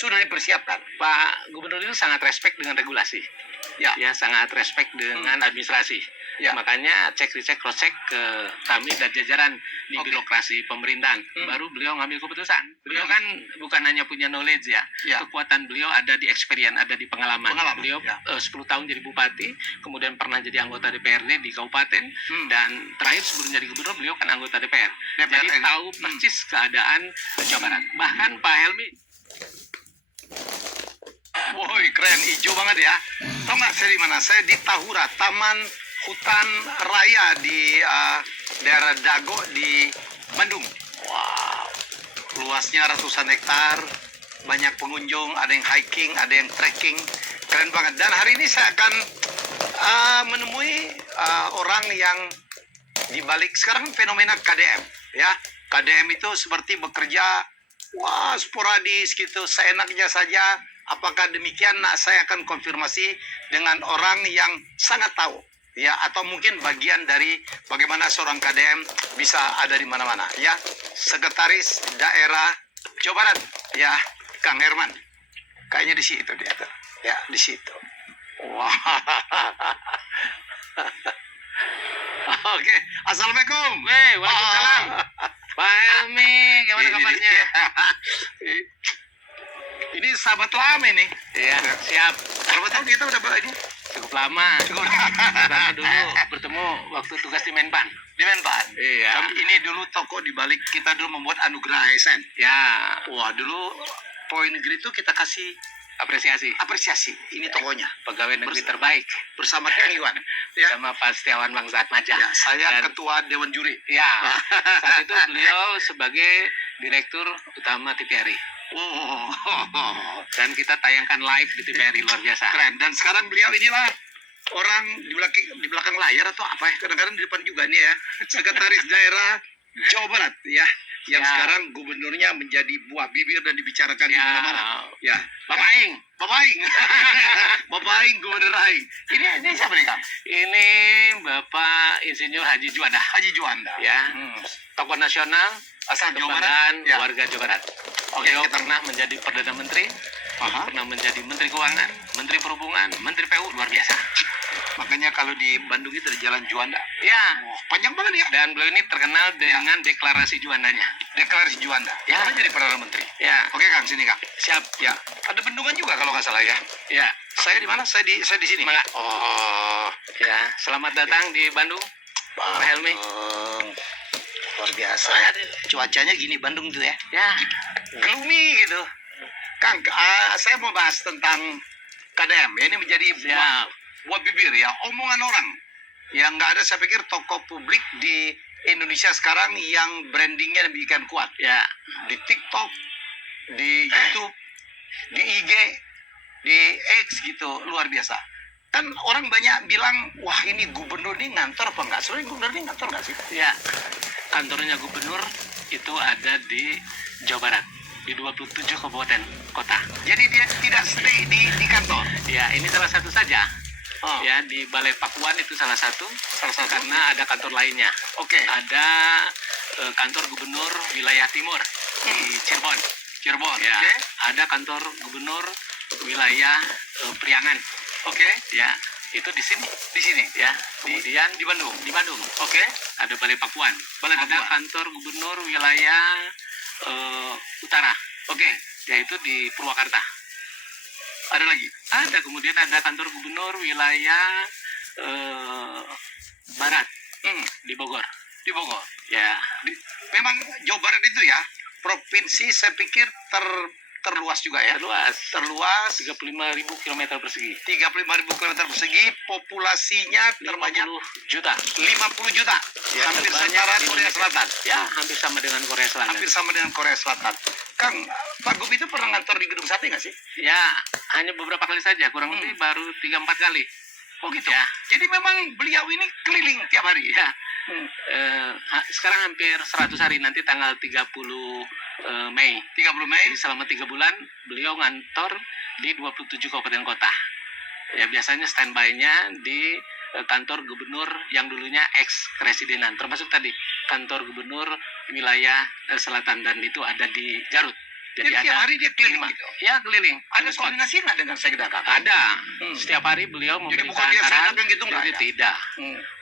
sudah dipersiapkan. Pak Gubernur itu sangat respect dengan regulasi. Ya. Ya, sangat respect dengan administrasi. Ya. Makanya cek cross check ke kami dan jajaran di birokrasi pemerintahan. Baru beliau ngambil keputusan. Beliau kan bukan hanya punya knowledge ya. Kekuatan beliau ada di experience, ada di pengalaman. Beliau 10 tahun jadi bupati, kemudian pernah jadi anggota DPRD di kabupaten, dan terakhir sebelum jadi gubernur beliau kan anggota DPR. Jadi tahu persis keadaan Jawa Barat. Bahkan Pak Helmi, woi keren, hijau banget ya. Tahu nggak saya di mana? Saya di Tahura, Taman Hutan Raya di daerah Dago di Bandung. Wow, luasnya ratusan hektar, banyak pengunjung, ada yang hiking, ada yang trekking, keren banget. Dan hari ini saya akan menemui orang yang dibalik sekarang fenomena KDM, ya. KDM itu seperti bekerja sporadis gitu, seenaknya saja. Apakah demikian? Nah, saya akan konfirmasi dengan orang yang sangat tahu, ya, atau mungkin bagian dari bagaimana seorang KDM bisa ada di mana-mana, ya. Sekretaris Daerah Jawa Barat, ya, Kang Herman. Kayaknya di situ dia, ya, di situ. Wah. Oke, assalamualaikum. Waalaikumsalam. Pak Helmi, gimana kabarnya? Ini sahabat lama nih. Iya, siap. Berapa tahun kita udah ini? Cukup lama. Kami dulu bertemu waktu tugas di Menpan. Di Menpan? Iya. Ini dulu toko di balik kita dulu membuat anugerah ASN. Ya. Wah, dulu Poin Negeri itu kita kasih apresiasi. Ini tokonya, pegawai negeri terbaik bersama Kang Iwan, ya. Sama Pak Setiawan Bang Zatmaja. Ya, saya ketua Dewan Juri. Ya. Saat itu beliau sebagai direktur utama TVRI. Dan kita tayangkan live di TVRI, luar biasa. Keren. Dan sekarang beliau inilah orang di belakang layar atau apa ya? Kadang-kadang di depan juga nih ya. Sekretaris Daerah Jawa Barat, ya. Yang sekarang gubernurnya menjadi buah bibir dan dibicarakan di mana-mana. Ya, Bapak Aing. Bapak Aing, Gubernur Aing. Ini siapa nih, Kang? Ini Bapak Insinyur Haji Juanda. Ya. Tokoh nasional asal Jawa Barat, ya. Warga Jawa Barat. Beliau pernah menjadi Perdana Menteri, pernah menjadi Menteri Keuangan, Menteri Perhubungan, Menteri PU, luar biasa. Makanya kalau di Bandung itu ada Jalan Juanda. Ya. Panjang banget ya. Dan beliau ini terkenal dengan deklarasi Juandanya. Deklarasi Juanda. Ya. Karena jadi Perdana Menteri. Ya. Oke, Kang, sini, Kang. Siap. Ya. Ada bendungan juga kalau nggak salah ya. Ya. Saya di mana? Saya di sini. Oh. Ya. Selamat datang di Bandung, Pak Helmi. Luar biasa. Cuacanya gini Bandung tuh ya. Ya. Gloomy gitu. Kang, saya mau bahas tentang KDM. Ini menjadi buat bibir ya, omongan orang yang nggak ada. Saya pikir tokoh publik di Indonesia sekarang yang brandingnya demikian kuat ya, di TikTok, di YouTube, di IG, di X gitu, luar biasa. Kan orang banyak bilang, wah ini gubernur ini ngantor apa enggak? Sebenarnya gubernur ini ngantor nggak sih? Ya, kantornya gubernur itu ada di Jawa Barat, di 27 kabupaten kota. Jadi dia tidak stay di kantor. Ya, ini salah satu saja. Ya, di Balai Pakuan itu salah satu karena ada kantor lainnya. Ada kantor gubernur wilayah timur di Cirebon. Ya. Ada kantor gubernur wilayah Priangan. Ya, itu di sini ya. Kemudian di Bandung. Ada Balai Pakuan. Ada kantor gubernur wilayah utara. Yaitu di Purwakarta. Ada lagi? Ada, kemudian ada kantor gubernur wilayah barat di Bogor. Ya. Memang Jawa Barat itu ya, provinsi saya pikir terluas juga ya. Terluas 35.000 km persegi. 35.000 km persegi, populasinya terbanyak 50 juta. 50 juta. Ya, hampir setara Korea Selatan. Ya, hampir sama dengan Korea Selatan. Kang, Pak Gub itu pernah ngantor di Gedung Sate nggak sih? Ya, hanya beberapa kali saja, kurang lebih baru 3-4 kali. Oh gitu ya. Jadi memang beliau ini keliling tiap hari ya. Sekarang hampir 100 hari, nanti tanggal 30 Mei. 30 Mei. Jadi selama 3 bulan beliau ngantor di 27 kabupaten kota. Ya, biasanya standby-nya di kantor gubernur yang dulunya ex-residenan, termasuk tadi kantor gubernur wilayah selatan, dan itu ada di Garut. Jadi tiap hari dia keliling gitu. Ya, keliling. Ada koordinasi nggak dengan Sekda, Kang? Ada. Setiap hari beliau Jadi memberikan bukan dia arahan. Sekda gitu nggak Jadi ada? tidak.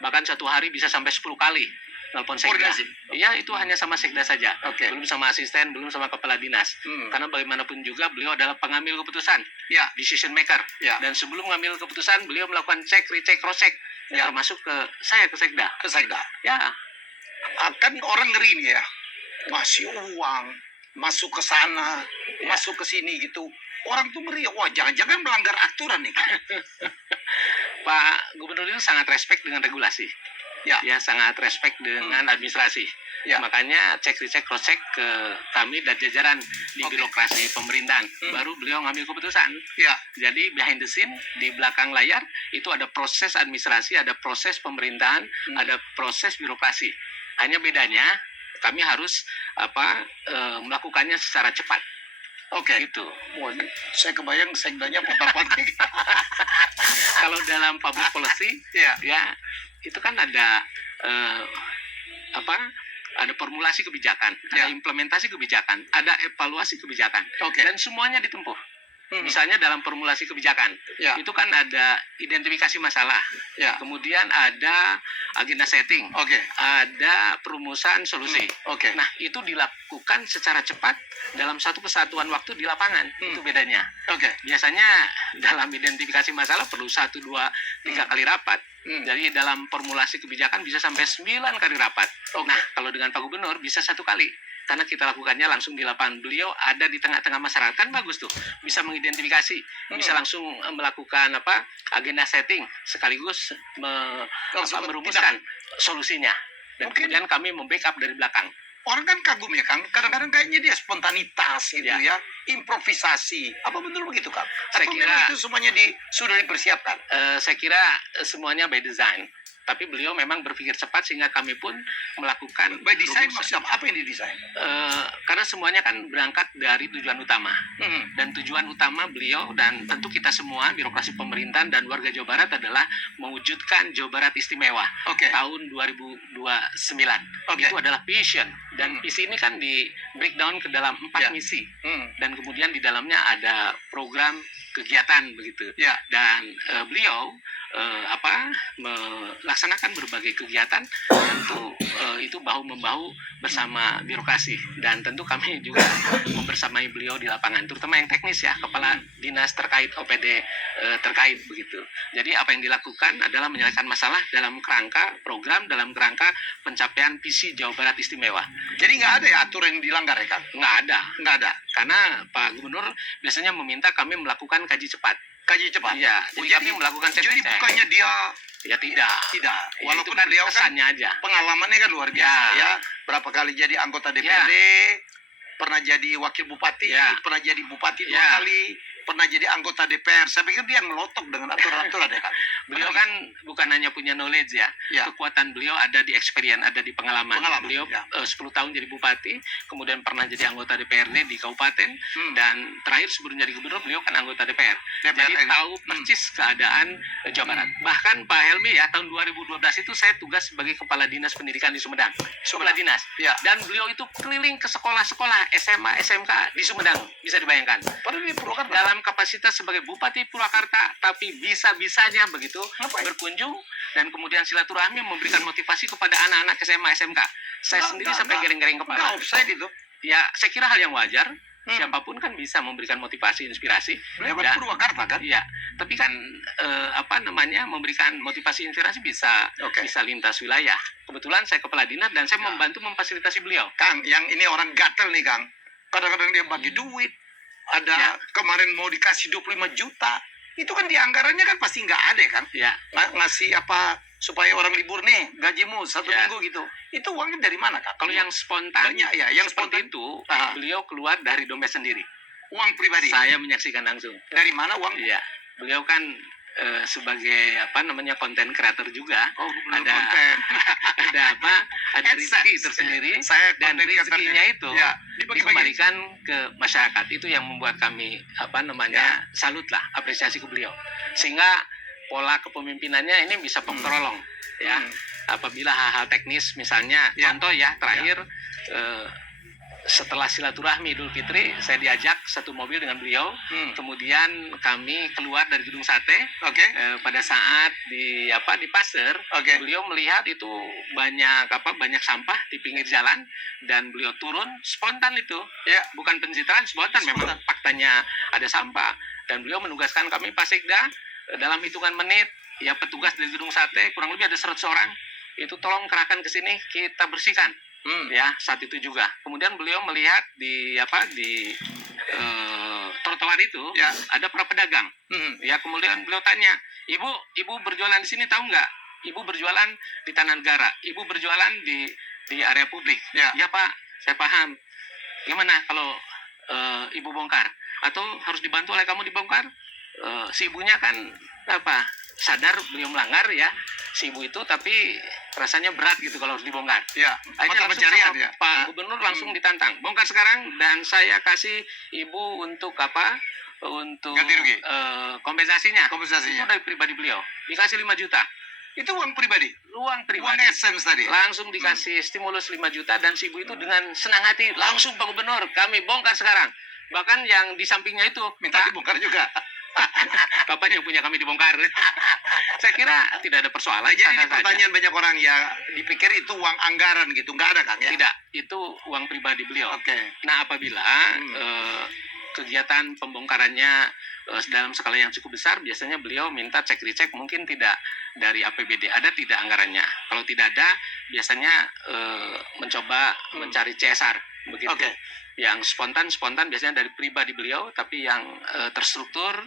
Bahkan satu hari bisa sampai 10 kali telepon Sekda. Koordinasi? Iya, itu hanya sama Sekda saja. Oke. Belum sama asisten, belum sama kepala dinas. Karena bagaimanapun juga beliau adalah pengambil keputusan. Ya. Decision maker. Ya. Dan sebelum mengambil keputusan, beliau melakukan cek, recheck, cross check. Ya. Termasuk ke saya, ke Sekda. Ke Sekda. Ya. Akan orang ngeri nih ya. Masih uang, masuk ke sana, masuk ke sini gitu. Orang tuh ngeri, wah jangan-jangan melanggar aturan nih. Pak Gubernur itu sangat respect dengan regulasi. Ya, sangat respect dengan administrasi. Ya. Makanya cek recheck cross check ke kami dan jajaran di Oke. birokrasi pemerintahan. Baru beliau ngambil keputusan. Ya. Jadi behind the scene, di belakang layar itu ada proses administrasi, ada proses pemerintahan, ada proses birokrasi. Hanya bedanya kami harus melakukannya secara cepat. Oke. Gitu. Wah, saya kebayang Sekdanya potak-potik. Kalau dalam public policy, ya itu kan ada ada formulasi kebijakan, ada implementasi kebijakan, ada evaluasi kebijakan, dan semuanya ditempuh. Misalnya dalam formulasi kebijakan, itu kan ada identifikasi masalah, kemudian ada agenda setting, ada perumusan solusi. Nah, itu dilakukan secara cepat dalam satu kesatuan waktu di lapangan. Itu bedanya. Biasanya dalam identifikasi masalah perlu 1, 2, 3 kali rapat. Jadi dalam formulasi kebijakan bisa sampai 9 kali rapat. Nah, kalau dengan Pak Gubernur bisa 1 kali. Karena kita lakukannya langsung di lapangan. Beliau ada di tengah-tengah masyarakat, kan bagus tuh. Bisa mengidentifikasi, bisa langsung melakukan agenda setting, sekaligus merumuskan solusinya. Dan kemudian kami membackup dari belakang. Orang kan kagum ya, Kang. Kadang-kadang kayaknya dia spontanitas gitu ya. Improvisasi. Apa betul begitu, Kang? Saya Atau kira memang itu semuanya sudah dipersiapkan? Saya kira semuanya by design. Tapi beliau memang berpikir cepat sehingga kami pun melakukan By design maksudnya apa yang didesain? Karena semuanya kan berangkat dari tujuan utama. Dan tujuan utama beliau dan tentu kita semua birokrasi pemerintahan dan warga Jawa Barat adalah mewujudkan Jawa Barat istimewa tahun 2029. Itu adalah vision, dan visi ini kan di breakdown ke dalam 4 misi. Dan kemudian di dalamnya ada program kegiatan begitu. Dan beliau melaksanakan berbagai kegiatan, tentu itu bahu membahu bersama birokrasi, dan tentu kami juga membersamai beliau di lapangan, terutama yang teknis ya, kepala dinas terkait, OPD terkait begitu. Jadi apa yang dilakukan adalah menyelesaikan masalah dalam kerangka program, dalam kerangka pencapaian visi Jawa Barat istimewa. Jadi nggak ada ya aturan yang dilanggar ya, Kang? Nggak ada, karena Pak Gubernur biasanya meminta kami melakukan kaji cepat. Iya, jadi kami melakukan cek. Jadi bukannya dia tidak. Walaupun itu kan beliau kan kesannya aja. Pengalamannya kan luar biasa ya. Berapa kali jadi anggota DPRD, pernah jadi wakil bupati, pernah jadi bupati 2 kali, pernah jadi anggota DPR. Saya pikir dia ngelotok dengan aturan-aturan ya, Kang. Beliau kan bukan hanya punya knowledge ya. Kekuatan beliau ada di experience, ada di pengalaman. Beliau 10 tahun jadi bupati, kemudian pernah jadi anggota DPRD di kabupaten, dan terakhir sebelum jadi gubernur beliau kan anggota DPR. Jadi tahu persis keadaan Jawa Barat. Bahkan Pak Helmi ya, tahun 2012 itu saya tugas sebagai kepala dinas pendidikan di Sumedang. Kepala dinas. Dan beliau itu keliling ke sekolah-sekolah SMA, SMK di Sumedang. Bisa dibayangkan. Padahal di Purwakarta dalam kapasitas sebagai Bupati Purwakarta, tapi bisa-bisanya begitu berkunjung dan kemudian silaturahmi, memberikan motivasi kepada anak-anak SMA, SMK. Saya sendiri sampai gereng-gereng kepala. Offside itu. Ya, saya kira hal yang wajar. Siapapun kan bisa memberikan motivasi, inspirasi. Beliau kan Purwakarta kan? Iya, tapi kan memberikan motivasi, inspirasi bisa lintas wilayah. Kebetulan saya kepala dinas dan saya membantu memfasilitasi beliau. Kang, yang ini orang gatel nih, Kang. Kadang-kadang dia bagi duit. Ada kemarin mau dikasih 25 juta. Itu kan di anggarannya kan pasti nggak ada kan? Ngasih supaya orang libur nih, gajimu 1 minggu gitu. Itu uangnya dari mana, Kak? Kalau yang spontan, yang seperti itu, beliau keluar dari dompet sendiri. Uang pribadi? Saya menyaksikan langsung. Dari mana uang? Iya, beliau kan sebagai konten kreator juga. Ada konten. ada rezeki tersendiri, dan rezekinya itu dikembalikan ke masyarakat. Itu yang membuat kami salut lah, apresiasi ke beliau, sehingga pola kepemimpinannya ini bisa terolong apabila hal-hal teknis, misalnya contoh terakhir setelah silaturahmi Idul Fitri, saya diajak satu mobil dengan beliau. Kemudian kami keluar dari gedung sate. Oke. Pada saat di pasar, Oke. beliau melihat itu banyak sampah di pinggir jalan dan beliau turun spontan itu. Ya. Bukan pencitraan, spontan. Memang faktanya ada sampah dan beliau menugaskan kami Pak Sekda dalam hitungan menit, ya petugas dari gedung sate kurang lebih ada 100 orang itu tolong kerahkan ke sini kita bersihkan. Ya, saat itu juga. Kemudian beliau melihat di trotoar itu ya, ada para pedagang. Ya, kemudian beliau tanya, ibu berjualan di sini tahu nggak? Ibu berjualan di Tanah Negara. Ibu berjualan di area publik. Ya Pak, saya paham. Gimana kalau ibu bongkar? Atau harus dibantu oleh kamu dibongkar? Si ibunya kan sadar beliau melanggar ya. Si ibu itu tapi rasanya berat gitu kalau harus dibongkar. Ya, akhirnya langsung pencarian ya. Pak Gubernur langsung ditantang. Bongkar sekarang dan saya kasih ibu untuk untuk ganti rugi. Kompensasinya. Kompensasinya. Itu dari pribadi beliau. Dikasih 5 juta. Itu uang pribadi. Uang Uang essence tadi. Langsung dikasih stimulus 5 juta dan si ibu itu dengan senang hati langsung Pak Gubernur kami bongkar sekarang. Bahkan yang di sampingnya itu minta dibongkar juga. Kapan yang punya kami dibongkar? Saya kira tidak ada persoalan. Jadi pertanyaan banyak orang ya dipikir itu uang anggaran gitu, nggak ada Kang ya? Tidak, itu uang pribadi beliau. Oke. Nah apabila kegiatan pembongkarannya dalam skala yang cukup besar, biasanya beliau minta cek recek mungkin tidak dari APBD, ada tidak anggarannya. Kalau tidak ada, biasanya mencoba mencari CSR begitu. Oke. Yang spontan biasanya dari pribadi beliau, tapi yang terstruktur,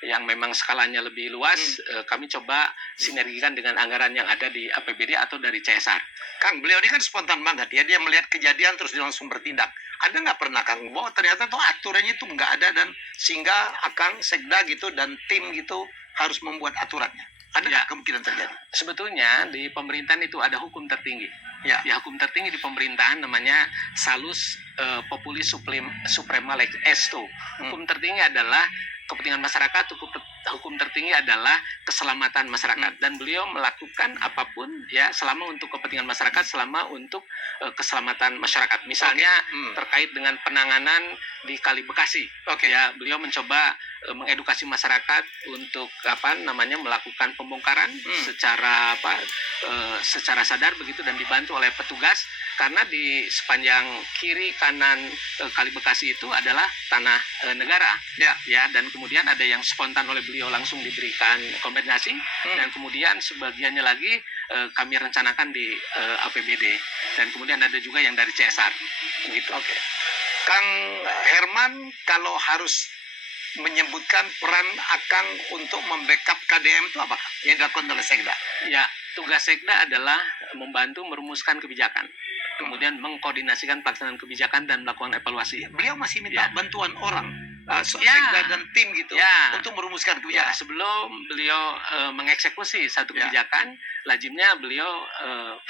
yang memang skalanya lebih luas, kami coba sinergikan dengan anggaran yang ada di APBD atau dari CSR. Kang, beliau ini kan spontan banget ya, dia melihat kejadian terus dia langsung bertindak. Ada nggak pernah Kang, bahwa ternyata tuh aturannya itu nggak ada dan sehingga Akang, Sekda gitu dan tim gitu harus membuat aturannya? Ada nggak kemungkinan terjadi? Sebetulnya di pemerintahan itu ada hukum tertinggi. Ya, hukum tertinggi di pemerintahan namanya Salus Populis Suprema Lex Esto. Hukum tertinggi adalah kepentingan masyarakat, hukum tertinggi adalah keselamatan masyarakat dan beliau melakukan apapun ya selama untuk kepentingan masyarakat, selama untuk keselamatan masyarakat. Misalnya terkait dengan penanganan di Kali Bekasi. Ya, beliau mencoba mengedukasi masyarakat untuk melakukan pembongkaran secara secara sadar begitu dan dibantu oleh petugas karena di sepanjang kiri kanan Kali Bekasi itu adalah tanah negara ya dan kemudian ada yang spontan oleh beliau langsung diberikan kompensasi dan kemudian sebagiannya lagi kami rencanakan di APBD dan kemudian ada juga yang dari CSR gitu. Oke. Kang Herman kalau harus menyebutkan peran Akang untuk membackup KDM itu apa yang dilakukan oleh Sekda? Ya, tugas Sekda adalah membantu merumuskan kebijakan, kemudian mengkoordinasikan pelaksanaan kebijakan dan melakukan evaluasi. Beliau masih minta bantuan orang, Sekda dan tim gitu untuk merumuskan kebijakan. Sebelum beliau mengeksekusi satu kebijakan, lazimnya beliau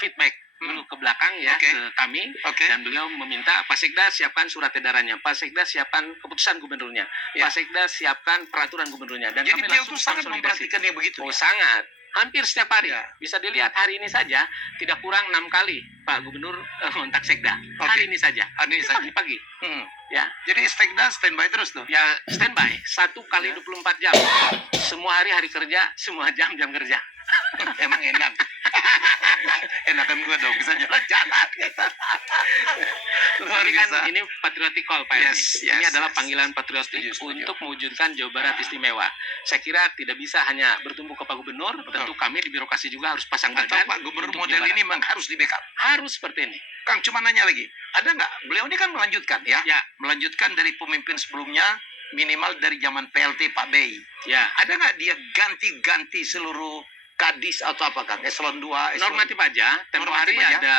feedback dulu ke belakang ke kami dan beliau meminta Pak Sekda siapkan surat edarannya, Pak Sekda siapkan keputusan gubernurnya, Pak Sekda siapkan peraturan gubernurnya dan jadi kami beliau langsung itu sangat memperhatikannya begitu. Sangat. Hampir setiap hari. Bisa dilihat hari ini saja tidak kurang 6 kali Pak Gubernur kontak Sekda. Hari ini saja. Pagi-pagi. Ya. Jadi Sekda standby terus tuh. Ya, standby 1 kali 24 jam. Semua hari kerja, semua jam kerja. Emang enak. Enakan gue dong bisa jalan-jalan. Luar biasa. Ini patriotic call Pak. Ini adalah panggilan patriotik untuk mewujudkan Jawa Barat istimewa. Saya kira tidak bisa hanya bertumbuh ke Pak Gubernur, tentu kami di birokrasi juga harus pasang badan. Pak Gubernur model ini memang harus di backup. Harus seperti ini. Kang, cuma nanya lagi, ada nggak? Beliau ini kan melanjutkan ya? Melanjutkan dari pemimpin sebelumnya, minimal dari zaman PLT Pak BI. Ya. Ada nggak dia ganti-ganti seluruh kadis atau apa Kang? Eselon 2, normatif aja. Tempo hari ada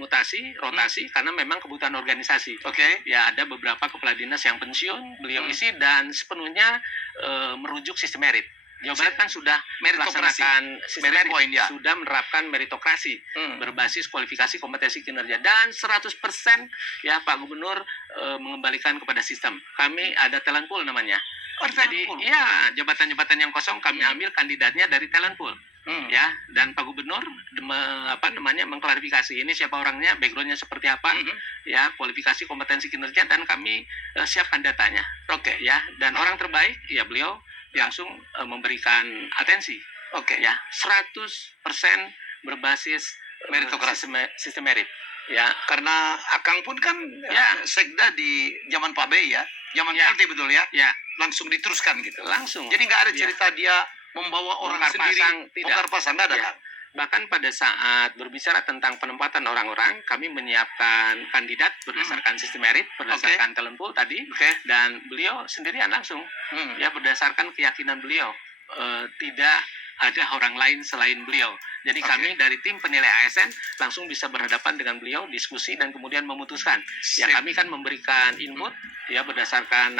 mutasi, rotasi karena memang kebutuhan organisasi. Ya, ada beberapa kepala dinas yang pensiun, beliau isi dan sepenuhnya merujuk sistem merit. Jawa Barat kan sudah melaksanakan sistem merit, sudah menerapkan meritokrasi berbasis kualifikasi kompetensi kinerja dan 100% ya Pak Gubernur mengembalikan kepada sistem. Kami ada talent pool namanya. Jadi ya jabatan-jabatan yang kosong kami ambil kandidatnya dari talent pool. ya, dan Pak Gubernur mengklarifikasi ini siapa orangnya, backgroundnya seperti apa, ya, kualifikasi, kompetensi, kinerja, dan kami siapkan datanya. Ya, dan orang terbaik ya beliau langsung memberikan atensi. Ya, 100% berbasis Meritokrasi. sistem merit. Ya, Karena Akang pun kan sekda di zaman Pak Bey ya, zaman Ya. PLT betul ya, ya, langsung diteruskan gitu. langsung. Jadi nggak ada Ya. cerita dia membawa orang Bongkar sendiri, pasang, tidak. bongkar pasang, nggak ada Ya. Kang? Bahkan pada saat berbicara tentang penempatan orang-orang, kami menyiapkan kandidat berdasarkan sistem merit, berdasarkan talent pool tadi, dan beliau sendirian langsung, ya, berdasarkan keyakinan beliau, tidak ada orang lain selain beliau. Jadi kami dari tim penilai ASN langsung bisa berhadapan dengan beliau, diskusi, dan kemudian memutuskan. Ya, Sip. kami kan memberikan input ya berdasarkan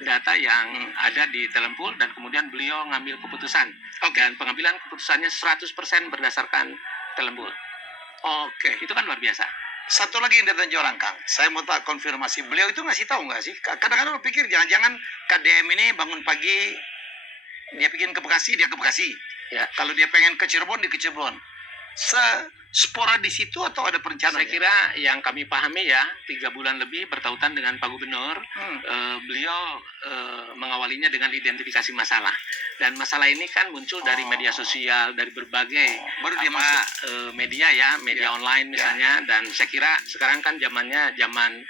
data yang ada di talent pool, dan kemudian beliau ngambil keputusan. Dan pengambilan keputusannya 100% berdasarkan talent pool. Itu kan luar biasa. Satu lagi yang datang orang Kang, saya mau tak konfirmasi, beliau itu ngasih tahu nggak sih? Kadang-kadang orang pikir jangan-jangan KDM ini bangun pagi, dia bikin ke Bekasi, dia ke Bekasi. Ya. Kalau dia pengen ke Cirebon, dia ke Cirebon. Sporadis itu atau ada perencanaan? Saya kira yang kami pahami ya, 3 bulan lebih bertautan dengan Pak Gubernur, beliau mengawalinya dengan identifikasi masalah. Dan masalah ini kan muncul dari media sosial, dari berbagai Baru dia masuk. media ya, media online misalnya. Dan saya kira sekarang kan zamannya zaman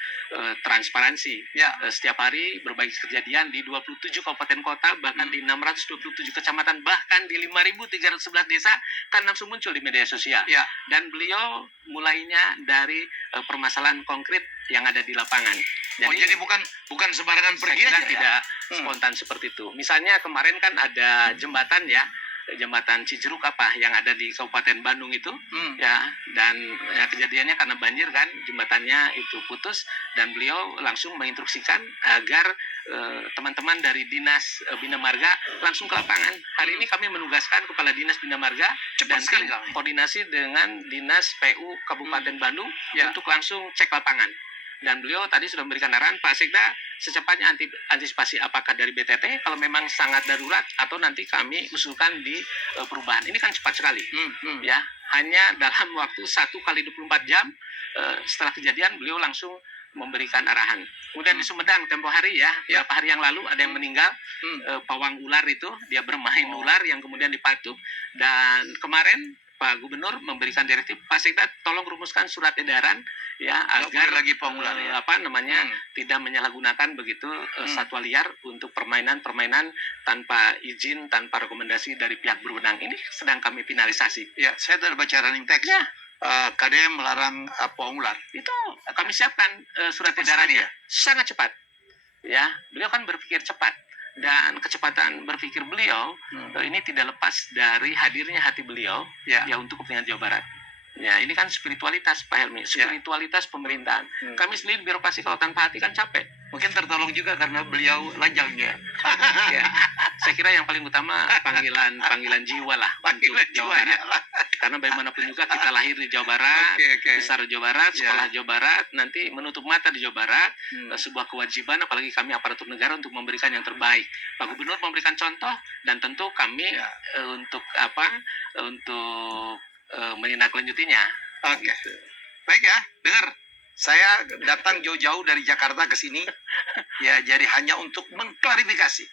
transparansi. Setiap hari berbagai kejadian di 27 kabupaten kota, bahkan di 627 kecamatan, bahkan di 5.311 desa, kan langsung muncul di media sosial. Dan beliau mulainya dari permasalahan konkret yang ada di lapangan. Jadi bukan sembarangan pergi aja. Tidak spontan seperti itu. Misalnya kemarin kan ada jembatan ya, jembatan Cijeruk yang ada di Kabupaten Bandung itu, dan kejadiannya karena banjir kan, jembatannya itu putus, dan beliau langsung menginstruksikan agar teman-teman dari Dinas Bina Marga langsung ke lapangan. Hari ini kami menugaskan Kepala Dinas Bina Marga dan tim koordinasi dengan Dinas PU Kabupaten Bandung untuk langsung cek lapangan. Dan beliau tadi sudah memberikan arahan, Pak Sekda secepatnya antisipasi apakah dari BTT kalau memang sangat darurat, atau nanti kami usulkan di perubahan. Ini kan cepat sekali, ya, hanya dalam waktu 1x24 jam setelah kejadian beliau langsung memberikan arahan. Kemudian di Sumedang tempo hari ya, beberapa hari yang lalu ada yang meninggal, pawang ular itu, dia bermain ular yang kemudian dipatuk. Dan kemarin Pak Gubernur memberikan direktif, Pak Sekda tolong rumuskan surat edaran ya agar lagi pengular tidak menyalahgunakan begitu satwa liar untuk permainan-permainan tanpa izin, tanpa rekomendasi dari pihak berwenang. Ini sedang kami finalisasi. Ya, saya sudah baca running text. KDM melarang pawang ular. Itu kami siapkan surat edarannya. Sangat cepat. Ya, beliau kan berpikir cepat. Dan kecepatan berpikir beliau ini tidak lepas dari hadirnya hati beliau ya untuk kepentingan Jawa Barat. Ya, ini kan spiritualitas Pak Helmi, spiritualitas pemerintahan. Kami sendiri birokrasi kalau tanpa hati kan capek. Mungkin tertolong juga karena beliau lajang ya. Saya kira yang paling utama panggilan jiwa lah untuk Jawa Barat. Karena bagaimanapun juga kita lahir di Jawa Barat, besar di Jawa Barat, sekolah Jawa Barat, nanti menutup mata di Jawa Barat, sebuah kewajiban apalagi kami aparatur negara untuk memberikan yang terbaik. Pak Gubernur memberikan contoh, dan tentu kami untuk menindaklanjutinya. Baik ya, dengar. Saya datang jauh-jauh dari Jakarta ke sini, ya jadi hanya untuk mengklarifikasi.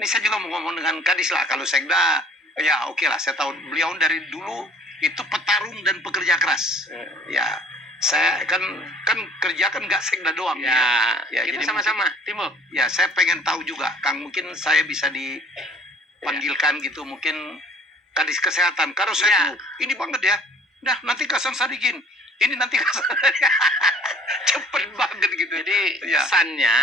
Ini saya juga mau ngomong dengan Kadis lah, kalau Sekda, ya oke lah, saya tahu beliau dari dulu itu petarung dan pekerja keras. Ya, saya kan kerja kan nggak Sekda doang ya kita jadi sama-sama timur. Ya, saya pengen tahu juga, Kang, mungkin saya bisa dipanggilkan gitu, mungkin Kadis Kesehatan. Karena saya tuh ini banget ya. Nah, nanti Kasan Sadikin. Ini nanti Kasan cepet banget gitu. Jadi kesannya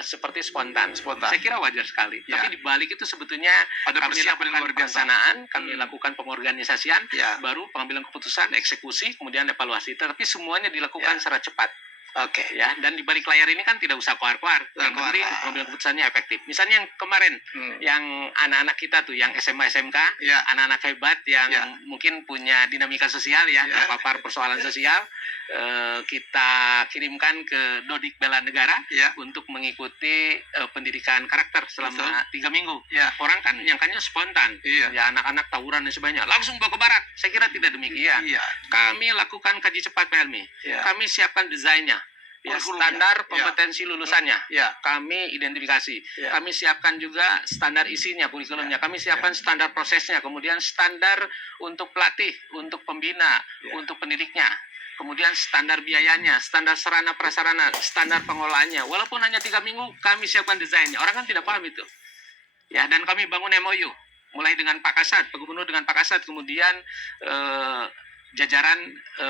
seperti spontan. Saya kira wajar sekali. Tapi di balik itu sebetulnya ada kami persiapan lakukan luar biasa. perencanaan, kami lakukan pengorganisasian, baru pengambilan keputusan, eksekusi, kemudian evaluasi. Tapi semuanya dilakukan secara cepat. Oke. Ya, dan di balik layar ini kan tidak usah keluar-keluar. Yang Keluar. penting pengambilan keputusannya efektif. Misalnya yang kemarin, yang anak-anak kita tuh, yang SMA SMK, Ya. anak-anak hebat yang Ya. mungkin punya dinamika sosial ya, Ya. terpapar persoalan sosial, kita kirimkan ke Dodik Bela Negara Ya. untuk mengikuti pendidikan karakter selama 3 minggu. Ya. Orang kan nyangkanya spontan, Iya. ya anak-anak tawuran dan sebagainya, langsung bawa ke barak. Saya kira tidak demikian. Iya. Kami lakukan kaji cepat, Pak Helmi. Ya. Kami siapkan desainnya, ya, Kurikulumnya. standar Ya. kompetensi lulusannya. Ya. Kami identifikasi. Ya. Kami siapkan juga standar isinya, kurikulumnya. Kami siapkan standar prosesnya, kemudian standar untuk pelatih, untuk pembina, Ya. untuk pendidiknya. Kemudian standar biayanya, standar sarana prasarana, standar pengelolaannya. Walaupun hanya 3 minggu, kami siapkan desainnya. Orang kan tidak paham itu. Ya, dan kami bangun MOU. Mulai dengan Pak Kasat, Pak Gubernur dengan Pak Kasat, kemudian jajaran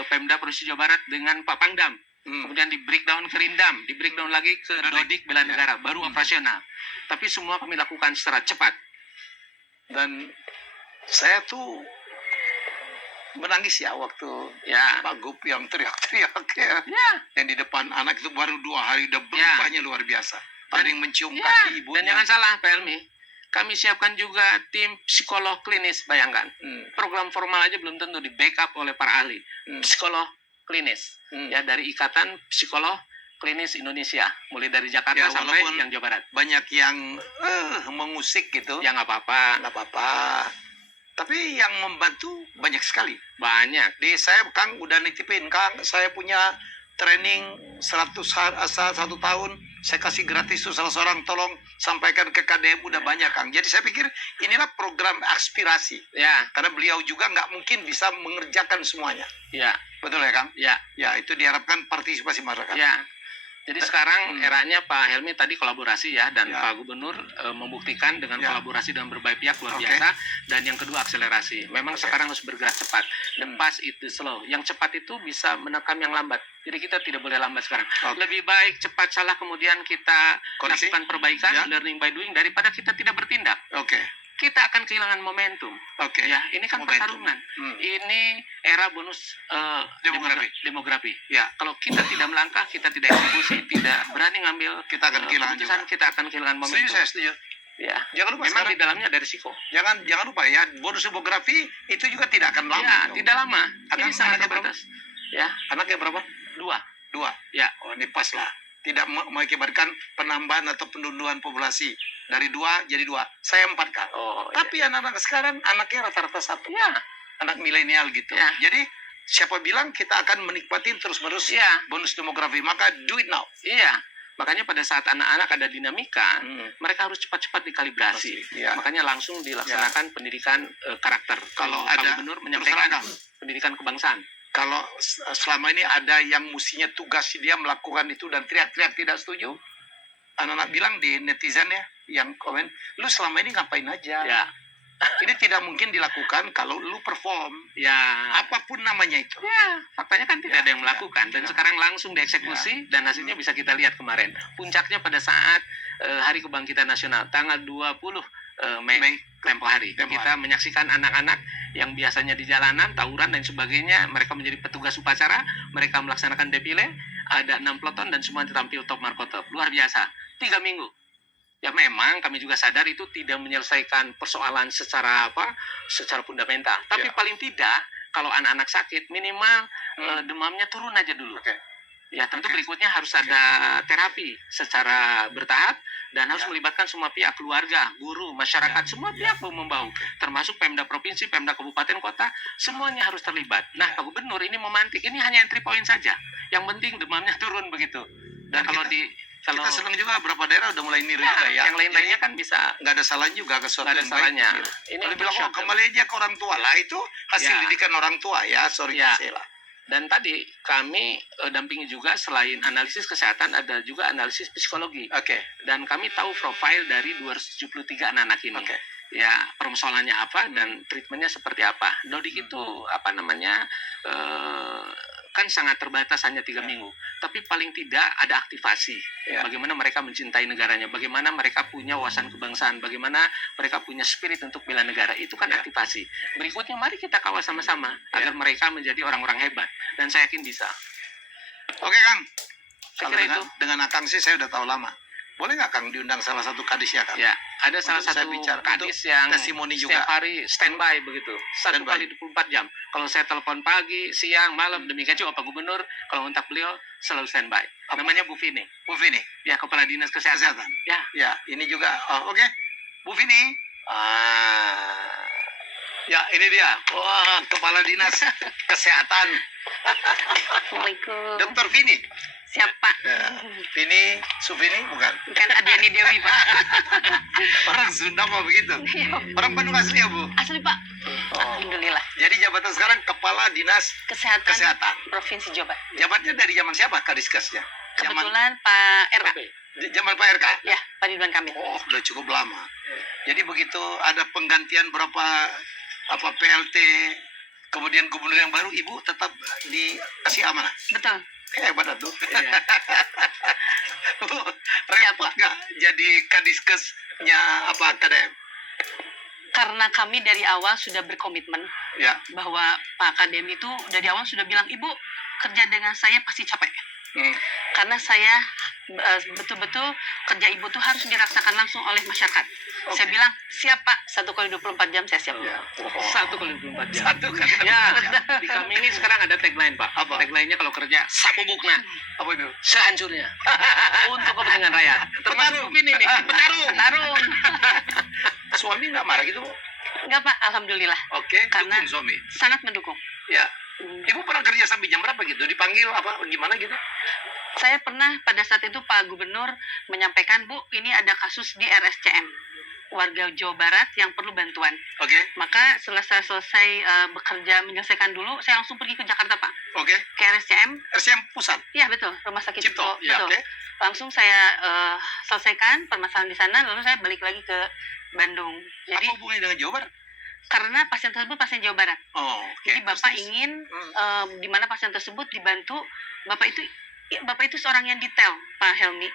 Pemda Provinsi Jawa Barat dengan Pak Pangdam. Kemudian di breakdown ke Rindam, di breakdown lagi ke Dodik Bela Negara, baru operasional. Tapi semua kami lakukan secara cepat. Dan saya tuh menangis ya waktu Ya, Pak Gup yang teriak-teriak ya. ya, Yang di depan anak itu baru 2 hari udah berubahnya luar biasa. Ada yang mencium ya. kaki ibunya. Dan jangan salah, Pak Helmi. Kami siapkan juga tim psikolog klinis, bayangkan. Program formal aja belum tentu di backup oleh para ahli. Psikolog klinis. Ya, dari Ikatan Psikolog Klinis Indonesia. Mulai dari Jakarta Ya, sampai walaupun yang Jawa Barat. banyak yang mengusik gitu. Ya, nggak apa-apa. Nggak apa-apa. Tapi yang membantu banyak sekali. Banyak. Saya Kang udah nitipin, Kang, saya punya training 1 tahun, saya kasih gratis tuh salah seorang, tolong sampaikan ke KDM, udah banyak Kang. Jadi saya pikir inilah program aspirasi. Ya, Karena beliau juga nggak mungkin bisa mengerjakan semuanya. ya, Betul ya Kang? ya, Ya, itu diharapkan partisipasi masyarakat. ya. Jadi sekarang eranya Pak Helmi tadi kolaborasi ya, dan Ya. Pak Gubernur membuktikan dengan Ya. kolaborasi dengan berbagai pihak luar Oke. biasa. Dan yang kedua akselerasi. Memang Oke. sekarang harus bergerak cepat. The fast itu slow. Yang cepat itu bisa menekan yang lambat. Jadi kita tidak boleh lambat sekarang. Oke. Lebih baik cepat salah kemudian kita Koreksi. lakukan perbaikan, Ya. learning by doing, daripada kita tidak bertindak. Oke. Kita akan kehilangan momentum. Oke. Ya, ini kan Momentum. pertarungan. Hmm. Ini era bonus Demografi. demografi. Ya. Kalau kita tidak melangkah, kita tidak eksekusi, tidak berani ngambil Kita akan kehilangan keputusan, juga. kita akan kehilangan Setuju, momentum. saya setuju. Ya. Jangan lupa Memang sekarang, di dalamnya ada risiko. jangan lupa ya, bonus demografi itu juga tidak akan lama. Ya, tidak lama. Anak- Ini sangat anaknya berapa? terbatas. Ya, Anaknya berapa? 2. 2. Ya. Oh, ini pas lah. Tidak mengakibatkan penambahan atau penunduan populasi. Dari 2 jadi 2. Saya 4 Kang. Oh, Tapi anak-anak sekarang anaknya rata-rata 1. ya. Anak milenial gitu. Ya. Jadi siapa bilang kita akan menikmati terus-menerus Ya. bonus demografi? Maka do it now. Iya. Makanya pada saat anak-anak ada dinamika, Hmm. mereka harus cepat-cepat dikalibrasi. Ya. Makanya langsung dilaksanakan pendidikan karakter. Kalau Pak ada- Gubernur terus menyampaikan terang, Kang. pendidikan kebangsaan. Kalau selama ini ada yang mestinya tugas dia melakukan itu dan teriak-teriak tidak setuju, anak-anak bilang di netizen ya, yang komen, lu selama ini ngapain aja? Ya. Ini tidak mungkin dilakukan kalau lu perform, Ya. apapun namanya itu. Ya, faktanya kan tidak Ya, ada yang melakukan, dan ya. sekarang langsung dieksekusi, dan hasilnya bisa kita lihat kemarin. Puncaknya pada saat Hari Kebangkitan Nasional tanggal 20 Mei tempo hari. Tempo Kita menyaksikan anak-anak yang biasanya di jalanan tawuran dan sebagainya, mereka menjadi petugas upacara, mereka melaksanakan defile, ada 6 peloton dan semua ditampil top markotop. Luar biasa. 3 minggu. Ya memang kami juga sadar itu tidak menyelesaikan persoalan secara secara fundamental. Tapi Ya. paling tidak kalau anak-anak sakit minimal demamnya turun aja dulu. Oke. Ya tentu Oke. berikutnya harus ada terapi secara bertahap dan harus Ya. melibatkan semua pihak, keluarga, guru, masyarakat, semua pihak membahu, termasuk Pemda provinsi, Pemda kabupaten kota, semuanya harus terlibat. Nah, Ya. Pak Gubernur ini memantik, ini hanya entry point saja. Yang penting demamnya turun begitu. Dan Dan kalau kita senang juga beberapa daerah udah mulai niru juga ya. yang lain-lainnya kan bisa Nggak ada salahnya juga ke sesuatu nggak ada yang baik. salahnya. Gitu. Ini Kalau untuk bilang, oh short term. kembali aja ke orang tua lah, itu hasil Ya. didikan orang tua ya, sorry Ya. saya lah. Dan tadi kami dampingi juga selain analisis kesehatan ada juga analisis psikologi. Oke. Dan kami tahu profil dari 273 anak-anak ini. Oke. Ya, persoalannya apa dan treatmentnya seperti apa. Dodik itu kan sangat terbatas hanya 3 minggu. Tapi paling tidak ada aktivasi. Ya. Bagaimana mereka mencintai negaranya, bagaimana mereka punya wawasan kebangsaan, bagaimana mereka punya spirit untuk bela negara. Itu kan Ya. aktivasi. Berikutnya mari kita kawal sama-sama Ya. agar mereka menjadi orang-orang hebat. Dan saya yakin bisa. Oke Kang, Saya Kalau kira dengan, itu. dengan Akang sih saya udah tahu lama. Boleh nggak Kang diundang salah satu kadis ya Kang? Ya, ada salah Untuk saya satu bicara, kadis untuk yang testimoni juga. setiap hari standby begitu. Satu Standby. kali 24 jam. Kalau saya telepon pagi, siang, malam, demikian juga Pak Gubernur, kalau kontak beliau selalu standby. Apa? Namanya Bu Vini. Bu Vini, Ya, Kepala Dinas Kesehatan. kesehatan. Ya, Ya, ini juga. Oh, oke. Bu Vini. Ya, ini dia. Wah, Kepala Dinas Kesehatan. Assalamualaikum. Dr. Vini. Siapa? Ya. Vini, Suvini bukan? Bukan Adiani Dewi, Pak. Orang Sunda mah begitu. Orang Bandung asli ya, Bu? Asli, Pak. Oh. Alhamdulillah. Jadi jabatan sekarang Kepala Dinas Kesehatan, Kesehatan. Provinsi Jawa Barat. Jabatnya dari zaman siapa Kadiskesnya? Zaman Kebetulan Pak RK. zaman Pak RK. Ya, Pak Ridwan Kamil. Oh, udah cukup lama. Jadi begitu ada penggantian berapa PLT, kemudian gubernur yang baru, Ibu tetap dikasih amanah. Betul. Hebat tuh. Iya. Repot nggak jadi Kadiskesnya KDM? Karena kami dari awal sudah berkomitmen Ya. bahwa Pak KDM itu dari awal sudah bilang, Ibu kerja dengan saya pasti capek. Hmm. Karena saya betul-betul kerja Ibu tuh harus dirasakan langsung oleh masyarakat. Oke. Saya bilang, siap Pak, 1 kali 24 jam saya siap. Ya. Satu kali 24 jam. Satu kali. Ya, di kami ini sekarang ada tagline, Pak. Apa? Tagline-nya kalau kerja, sabubukna, Apa itu? sehancurnya. Untuk kepentingan rakyat. Termasuk Petarung. ini nih, petarung. Tarung. Suami nggak marah gitu, Bu? Enggak Pak, Alhamdulillah. Oke, Karena- dukung suami. Sangat mendukung. Ya. Ibu pernah kerja sampai jam berapa gitu? Dipanggil apa gimana gitu? Saya pernah pada saat itu Pak Gubernur menyampaikan, Bu, ini ada kasus di RSCM, warga Jawa Barat yang perlu bantuan. Oke. Maka setelah saya selesai bekerja menyelesaikan dulu, saya langsung pergi ke Jakarta Pak, Oke. ke RSCM. RCM pusat. Ya betul, Rumah Sakit Cipto. Cipto. Ya, Betul. oke. Langsung saya selesaikan permasalahan di sana, lalu saya balik lagi ke Bandung. Jadi Apa hubungannya dengan Jawa Barat? karena pasien tersebut pasien Jawa Barat. Oh, oke. Jadi Bapak Terus, ingin Hmm. di mana pasien tersebut dibantu. Bapak itu seorang yang detail, Pak Helmi.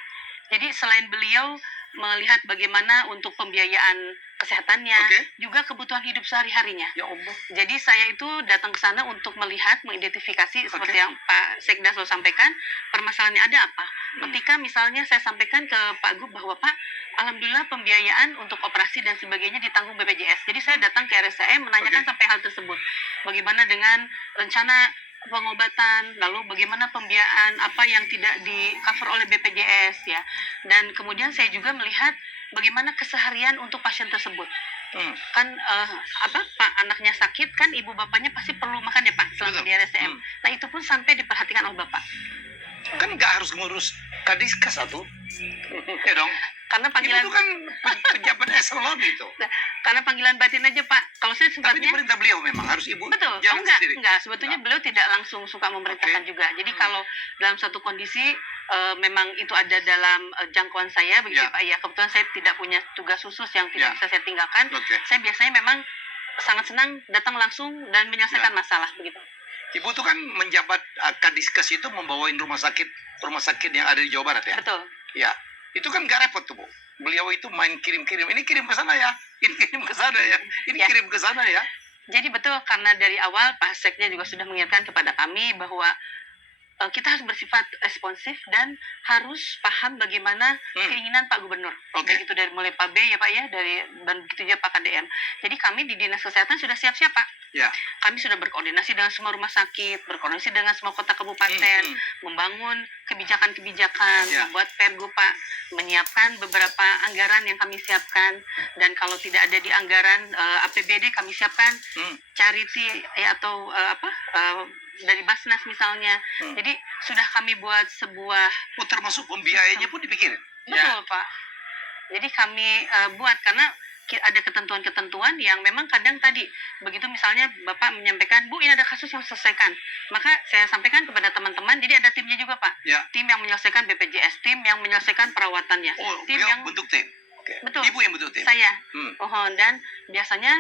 Jadi selain beliau melihat bagaimana untuk pembiayaan kesehatannya, Oke. juga kebutuhan hidup sehari-harinya. Ya Allah. Jadi saya itu datang ke sana untuk melihat, mengidentifikasi seperti Oke. yang Pak Sekda selalu sampaikan, permasalahannya ada apa. Ketika misalnya saya sampaikan ke Pak Gub bahwa Pak, alhamdulillah pembiayaan untuk operasi dan sebagainya ditanggung BPJS. Jadi saya datang ke RSCM menanyakan Oke. sampai hal tersebut. Bagaimana dengan rencana pengobatan, lalu bagaimana pembiayaan apa yang tidak di cover oleh BPJS ya. Dan kemudian saya juga melihat bagaimana keseharian untuk pasien tersebut. Hmm. Kan Pak anaknya sakit kan ibu bapaknya pasti perlu makan ya Pak selama Betul. di RSCM. Hmm. Nah itu pun sampai diperhatikan oleh Bapak. Kan nggak harus ngurus Kadiskes satu. Ya dong. Karena Ibu panggilan itu kan pejabat eselon gitu. karena panggilan batin aja Pak. Kalau saya Tapi sifatnya diperintah beliau memang harus Ibu betul. jalan Enggak, sendiri. enggak. Sebetulnya beliau tidak langsung suka memerintahkan juga. Jadi kalau dalam satu kondisi memang itu ada dalam jangkauan saya begitu Ya. Pak ya. Kebetulan saya tidak punya tugas khusus yang Ya. tidak bisa saya tinggalkan. Oke. Saya biasanya memang sangat senang datang langsung dan menyelesaikan Ya. masalah begitu. Ibu tuh kan menjabat Kadiskes itu membawain rumah sakit yang ada di Jawa Barat ya. Betul. Ya. Itu kan nggak repot tuh, Bu. Beliau itu main kirim-kirim. Ini kirim ke sana ya. Ini kirim ke sana ya. Ini Ya. kirim ke sana ya. Jadi betul karena dari awal Pak Sekda juga sudah mengingatkan kepada kami bahwa kita harus bersifat responsif dan harus paham bagaimana keinginan Pak Gubernur. Oke. Baik itu dari mulai Pak B ya Pak ya, dan begitu juga Pak KDM. Jadi kami di Dinas Kesehatan sudah siap-siap Pak. Ya. Kami sudah berkoordinasi dengan semua rumah sakit, berkoordinasi dengan semua kota kabupaten, membangun kebijakan-kebijakan, Ya. membuat pergub Pak, menyiapkan beberapa anggaran yang kami siapkan, dan kalau tidak ada di anggaran APBD kami siapkan charity ya, atau dari Basnas misalnya. Jadi sudah kami buat sebuah Oh, termasuk pembiayanya pun dipikirin. betul Pak. Jadi kami buat karena ada ketentuan-ketentuan yang memang kadang tadi begitu misalnya Bapak menyampaikan, Bu ini ada kasus yang selesaikan, maka saya sampaikan kepada teman-teman. Jadi ada timnya juga Pak, Ya. tim yang menyelesaikan BPJS, tim yang menyelesaikan perawatannya, Oh, tim beliau yang bentuk tim. Oke. betul. Ibu yang bentuk tim. Saya Hmm. dan biasanya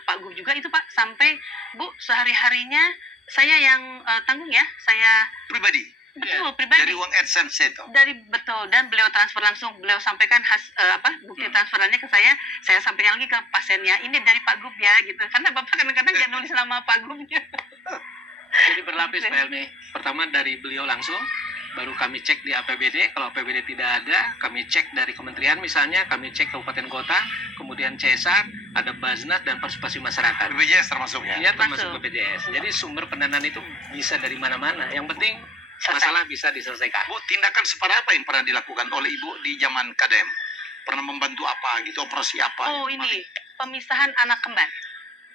Pak Gub juga itu Pak sampai Bu sehari-harinya saya yang tanggung ya, saya Pribadi. betul Dari pribadi uang AdSense itu. betul, dan beliau transfer langsung, beliau sampaikan bukti transferannya ke saya sampaikan lagi ke pasiennya, ini dari Pak Gub ya gitu, karena Bapak kadang-kadang nggak nulis nama Pak Gubnya. Jadi berlapis Pak Helmi. Pertama dari beliau langsung, baru kami cek di APBD. Kalau APBD tidak ada, kami cek dari kementerian misalnya, kami cek kabupaten kota, kemudian CSR, ada Basnas dan partisipasi masyarakat. BPJS termasuknya. Ya, termasuk Masuk. BPJS. Jadi sumber pendanaan itu bisa dari mana-mana. Yang penting masalah bisa diselesaikan. Bu, tindakan seperti apa yang pernah dilakukan oleh Ibu di zaman KDM? Pernah membantu apa gitu, operasi apa? Oh, ini pemisahan anak kembar.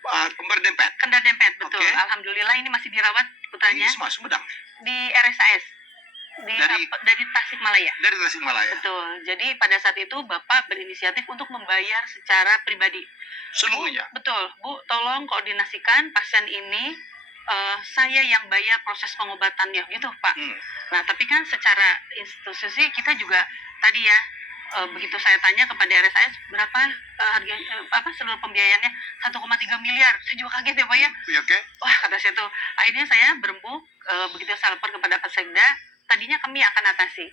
Kembar dempet. Kendar dempet, betul. Oke. Alhamdulillah ini masih dirawat Ini putranya semua Sumedang. di RSAS dari Tasikmalaya. Dari Tasikmalaya. Betul. Jadi pada saat itu Bapak berinisiatif untuk membayar secara pribadi. Seluruhnya. Betul, Bu, tolong koordinasikan pasien ini, saya yang bayar proses pengobatannya, gitu Pak. Nah, tapi kan secara institusi kita juga tadi ya, begitu saya tanya kepada RSIS berapa harga seluruh pembiayaannya 1,3 miliar. Saya juga kaget ya Pak ya. Ya, oke. Wah, kata saya tuh. Akhirnya saya berembuk, begitu saya lapor kepada Pak Sekda, tadinya kami akan atasi.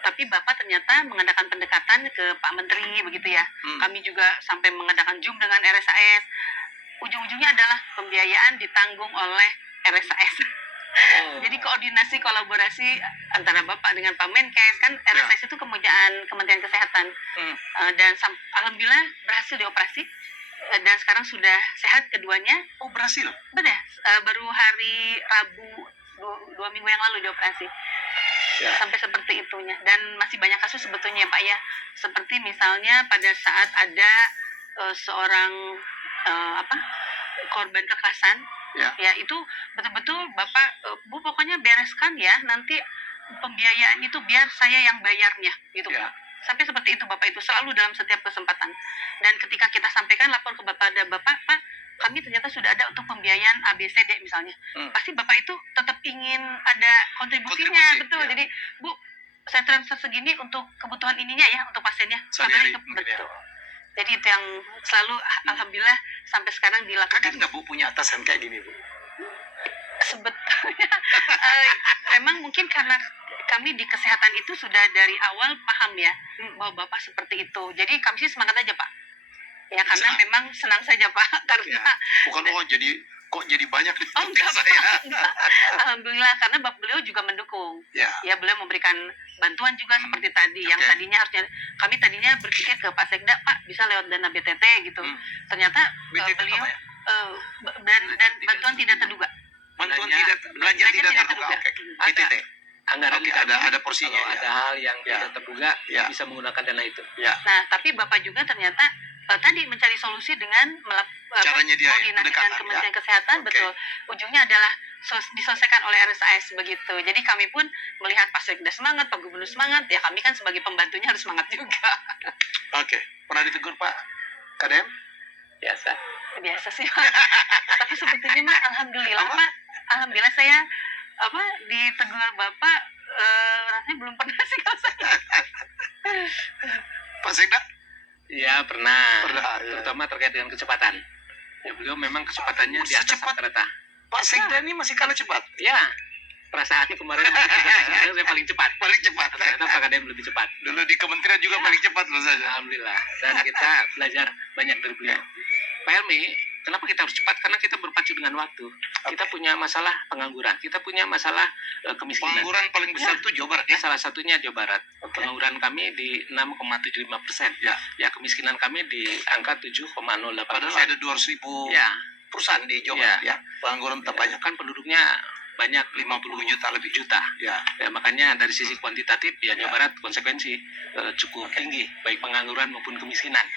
Tapi Bapak ternyata mengadakan pendekatan ke Pak Menteri begitu ya. Kami juga sampai mengadakan Zoom dengan RSAS. Ujung-ujungnya adalah pembiayaan ditanggung oleh RSAS. Jadi koordinasi kolaborasi antara Bapak dengan Pak Menkes, kan RSAS itu Kementerian Kesehatan. Dan alhamdulillah berhasil dioperasi. Dan sekarang sudah sehat keduanya. Oh, berhasil. Benar, baru hari Rabu 2 minggu yang lalu dioperasi. Sampai seperti itunya. Dan masih banyak kasus sebetulnya Pak ya. Seperti misalnya pada saat ada seorang korban kekerasan, ya itu betul-betul Bapak, Bu pokoknya bereskan ya, nanti pembiayaan itu biar saya yang bayarnya, gitu Pak. Sampai seperti itu Bapak itu selalu dalam setiap kesempatan. Dan ketika kita sampaikan lapor ke Bapak, ada Bapak, Pak, kami ternyata sudah ada untuk pembiayaan ABCD misalnya. Pasti Bapak itu tetap ingin ada kontribusinya, betul. Jadi, Bu, saya transfer segini untuk kebutuhan ininya ya, untuk pasiennya. Betul. Jadi itu yang selalu alhamdulillah sampai sekarang dilakukan. Kaget nggak Bu punya atasan kayak gini Bu? Sebetulnya memang mungkin karena kami di kesehatan itu sudah dari awal paham ya bahwa Bapak seperti itu. Jadi kami sih semangat aja Pak. Ya karena memang senang saja Pak karena bukan kok jadi banyak di enggak, saya. enggak. Alhamdulillah karena Bapak beliau juga mendukung. Ya beliau memberikan bantuan juga seperti tadi yang tadinya harusnya kami tadinya berpikir ke Pak Sekda, Pak bisa lewat dana BTT gitu. Ternyata beliau dan bantuan tidak terduga. Bantuan belanja tidak terduga. Oke. BTT. Anggaran ada porsinya. Kalau ada hal yang tidak terduga bisa menggunakan dana itu. Nah, tapi Bapak juga ternyata tadi mencari solusi dengan koordinasi dengan Kementerian Kesehatan, betul. Ujungnya adalah diselesaikan oleh RSAS begitu. Jadi kami pun melihat Pak Sekda semangat, Pak Gubernur semangat, ya kami kan sebagai pembantunya harus semangat juga. Oke. Pernah ditegur Pak KDM? Biasa sih Pak. Tapi sebetulnya Pak, alhamdulillah Pak, alhamdulillah saya ditegur Bapak rasanya belum pernah sih kalau saya. Pak Sekda? Iya pernah. Ya. Terutama terkait dengan kecepatan. Ya, beliau memang kecepatannya di atas rata-rata. Pak Sekda ini masih kalah cepat. Ya, perasaannya kemarin sekarang saya paling cepat. Paling cepat. Ternyata Pak Kadem lebih cepat. Dulu di kementerian juga paling cepat loh saja. Alhamdulillah. Dan kita belajar banyak dari beliau. Pak Helmi, kenapa kita harus cepat? Karena kita berpacu dengan waktu. Kita punya masalah pengangguran. Kita punya masalah kemiskinan. Pengangguran paling besar itu Jawa Barat ya? Salah satunya Jawa Barat. Pengangguran kami di 6,75%. Ya, kemiskinan kami di angka 7,08%. Padahal ada 200.000 perusahaan di Jawa Barat ya. Pengangguran tetap banyak. Kan penduduknya banyak 50 juta lebih juta. Ya, makanya dari sisi kuantitatif ya Jawa Barat konsekuensi cukup tinggi baik pengangguran maupun kemiskinan.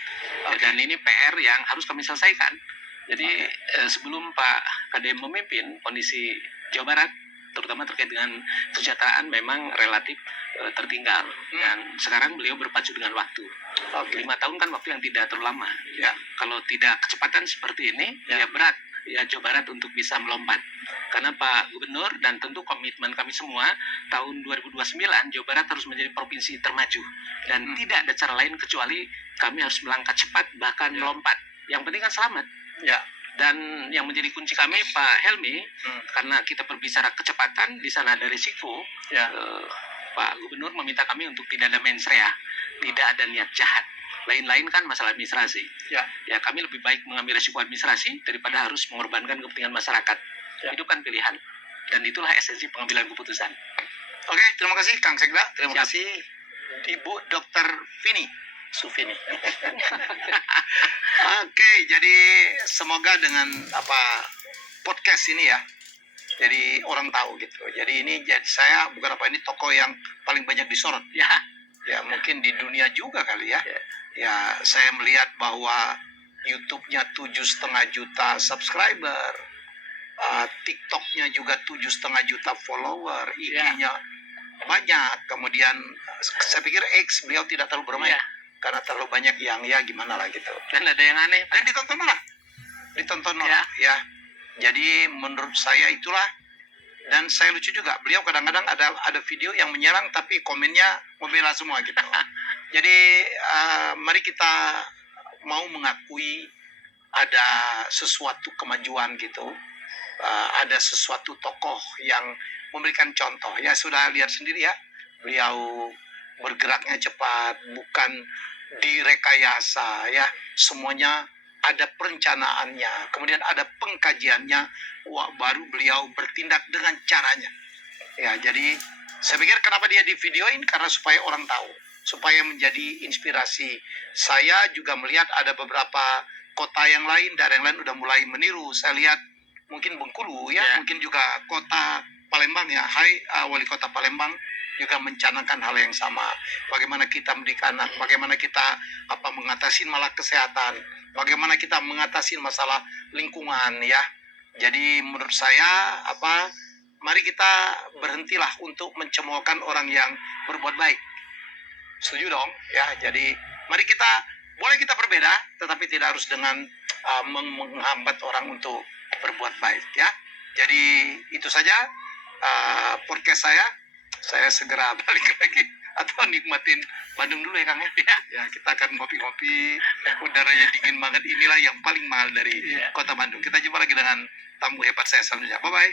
Dan ini PR yang harus kami selesaikan. Jadi sebelum Pak Kadem memimpin, kondisi Jawa Barat terutama terkait dengan kesejahteraan memang relatif tertinggal. Dan sekarang beliau berpacu dengan waktu. 5 tahun kan waktu yang tidak terlalu lama. Ya, kalau tidak kecepatan seperti ini, ya berat ya Jawa Barat untuk bisa melompat. Karena Pak Gubernur dan tentu komitmen kami semua, tahun 2029 Jawa Barat harus menjadi provinsi termaju. Dan tidak ada cara lain kecuali kami harus melangkah cepat bahkan melompat. Yang penting kan selamat. Ya. Dan yang menjadi kunci kami Pak Helmi, karena kita berbicara kecepatan, di sana ada risiko. Pak Gubernur meminta kami untuk tidak ada mens rea, tidak ada niat jahat. Lain-lain kan masalah administrasi. Ya kami lebih baik mengambil risiko administrasi daripada harus mengorbankan kepentingan masyarakat. Itu kan pilihan. Dan itulah esensi pengambilan keputusan. Oke, terima kasih Kang Sekda. Terima Siap. kasih Ibu Dr. Vini. Sufini. Oke, jadi semoga dengan podcast ini ya, jadi orang tahu gitu. Jadi ini saya bukan ini toko yang paling banyak disorot. Ya mungkin di dunia juga kali ya. Ya saya melihat bahwa YouTube-nya 7,5 juta subscriber, TikTok-nya juga 7,5 juta follower, IG-nya banyak. Kemudian saya pikir X beliau tidak terlalu bermain karena terlalu banyak yang ya gimana lah gitu. Dan ada yang aneh. Dan ditonton orang. Ya. Jadi menurut saya itulah. Dan saya lucu juga, beliau kadang-kadang ada video yang menyerang tapi komennya membela semua gitu. Jadi mari kita mau mengakui ada sesuatu kemajuan gitu. Ada sesuatu tokoh yang memberikan contoh. Ya sudah lihat sendiri ya, beliau bergeraknya cepat, bukan direkayasa ya, semuanya ada perencanaannya, kemudian ada pengkajiannya, baru beliau bertindak dengan caranya. Ya, jadi saya pikir kenapa dia di videoin, karena supaya orang tahu, supaya menjadi inspirasi. Saya juga melihat ada beberapa kota yang lain, daerah yang lain udah mulai meniru. Saya lihat mungkin Bengkulu ya, mungkin juga kota Palembang ya, wali kota Palembang juga mencanangkan hal yang sama. Bagaimana kita mendidik anak, bagaimana kita mengatasi masalah kesehatan, bagaimana kita mengatasi masalah lingkungan ya. Jadi menurut saya mari kita berhentilah untuk mencemoohkan orang yang berbuat baik. Setuju dong ya. Jadi mari boleh kita berbeda, tetapi tidak harus dengan menghambat orang untuk berbuat baik ya. Jadi itu saja podcast saya. Saya segera balik lagi atau nikmatin Bandung dulu ya Kang ya. Ya, kita akan ngopi-ngopi, udaranya dingin banget. Inilah yang paling mahal dari kota Bandung. Kita jumpa lagi dengan tamu hebat saya selanjutnya. Bye-bye.